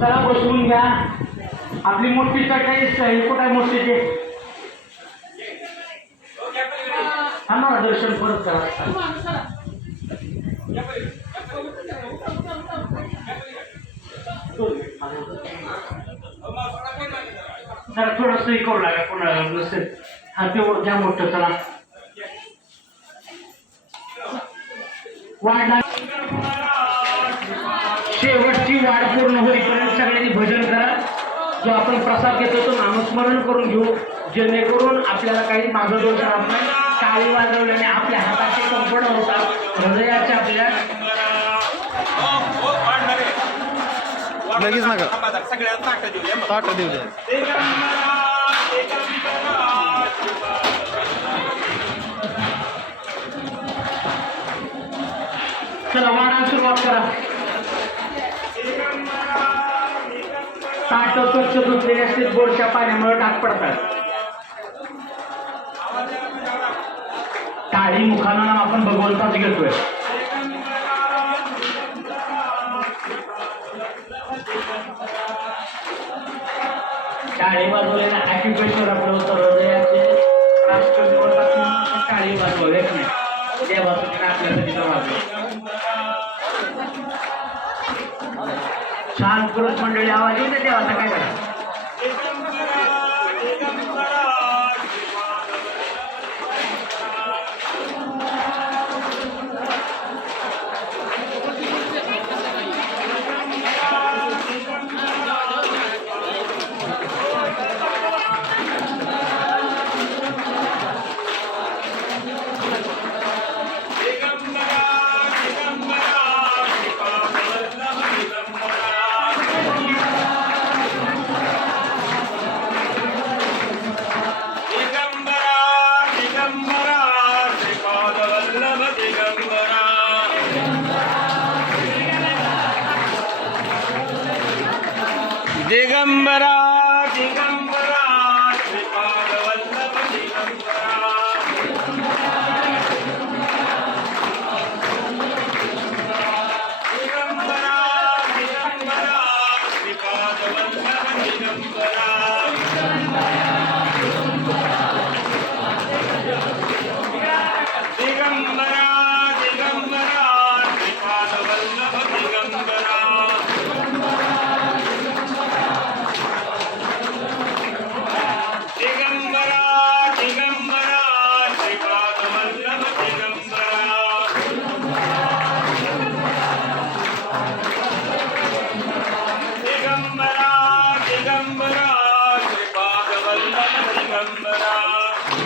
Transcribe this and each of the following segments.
चला बसवून घ्या आपली मोठी चटाई आहे कुठं आहे मोठी ते थांबा ना, दर्शन परत करा जरा थोडंसं हे करू लागा कोणाला नसेल हा तेवढं घ्या मोठं लाग शेवटची वाढ पूर्ण होईपर्यंत सगळ्यांनी भजन करा. जो आपण प्रसाद घेतो तो नामस्मरण करून घेऊ. जेणेकरून आपल्याला काही मागं दोष राहत नाही. टाळी वाजवल्याने आपल्या हाताचे कंपन होतात. हृदयाचे आपल्या लगेच नका. सगळ्यात देऊया. मग. ताट देऊ द्या चला वाढायला सुरुवात करा. ताट स्वच्छ धुतलेले असतील बोरच्या पाण्यामुळे टाक पडतात. टाळी मुखानं आपण भगवंताच घेतोय. टाळी वाजवल्याने ॲक्युप्रेशर आपलं होतं हृदयाचे राष्ट्र दिवसापासून टाळी वाजवले नाही? देवाचं तिने आपल्यासाठी छान पुरुष मंडळी आवाज येईल देवाचा? काय करा దిగంబరా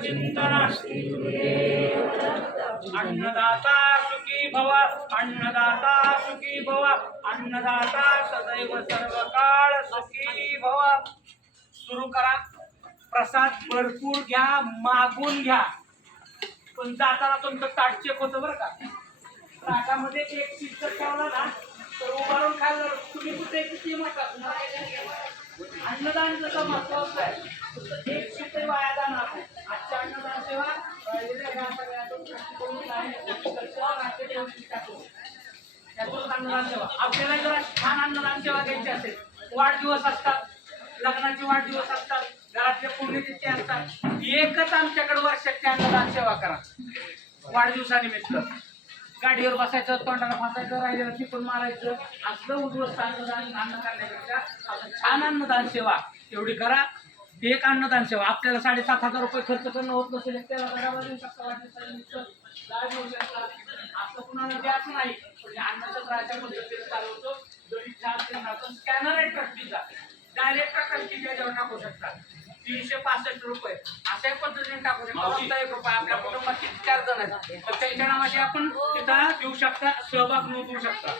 अवधूत अन्नदाता सुखी भव अन्नदाता सुखी भव अन्नदाता सदैव सर्व काळ सुखी भव. सुरू करा. प्रसाद भरपूर घ्या मागून घ्या. पण जाताना तुमचं ताट चेक होतं बरं का? ताटामध्ये एक चित्र ठेवला ना तर उभारून खाल्लं. तुम्ही कुठे किती म्हणता अन्नदान जसं महत्वाचं आहे एक चित्र वाया जाणार नाही आजच्या अन्नदान सेवा राहिलेल्या ह्या सगळ्यातून कष्ट करून नाही, तर सेवा रात्री देऊ शकतो. त्यातून अन्नदान सेवा आपल्याला जर छान अन्नदान सेवा घ्यायची असेल. वाढदिवस असतात. लग्नाचे वाढदिवस असतात. घरातले पुण्यतिथी असतात. एकच आमच्याकडे वर्षाची अन्नदान सेवा करा. वाढदिवसानिमित्त. गाडीवर बसायचं तोंडाला फासायचं राहिलेलं टिपून मारायचं असलं उद्ध्वस्त अन्नदान अन्न करण्यापेक्षा छान अन्नदान सेवा एवढी करा. एक अन्नदान सेवा आपल्याला साडेसात हजार रुपये खर्च करणं होत नसेल. त्याला गडावर देऊ शकता. वाटत असं कुणाला द्यायचं नाही. म्हणजे अन्नछत्राच्या पद्धतीने चालवतो. जरी ना, आपण स्कॅनर आहे ट्रस्टीचा डायरेक्ट ट्रस्टीच्या जेवण टाकू शकता तीनशे पासष्ट रुपये. अशा पद्धतीने टाकू शकता एक रुपये. आपल्या कुटुंबात किती चार जण आहेत? तर त्यांच्या नावाचे आपण तिथं देऊ शकता सहभाग नोंदवू शकता.